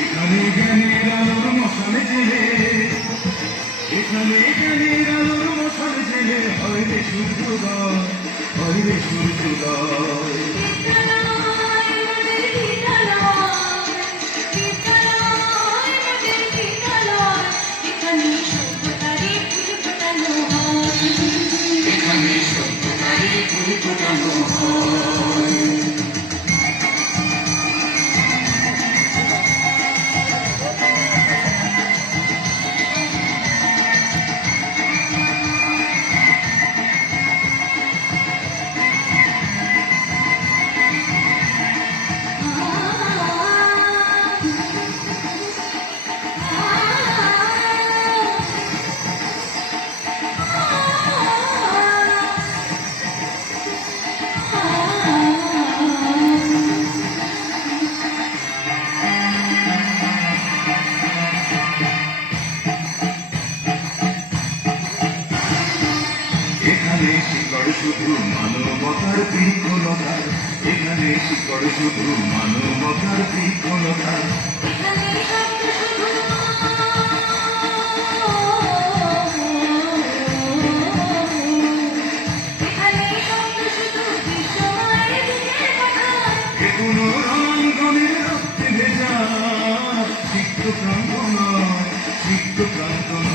এখানে জ্ঞানের আলোর মশাল জেলে, এখানে জ্ঞানের আলোর মশাল জেলে হয় রে সূর্যোদয়, হয় রে সূর্যোদয়। এখানে শিকড় শুধু মানবতার বৃক্ষলতার, এখানে শিকড় শুধু মানবতার বৃক্ষলতার। কোনো রঙ্গনের রক্তে ভেজা সিক্ত প্রান্ত নয়, সিক্ত প্রান্ত নয়।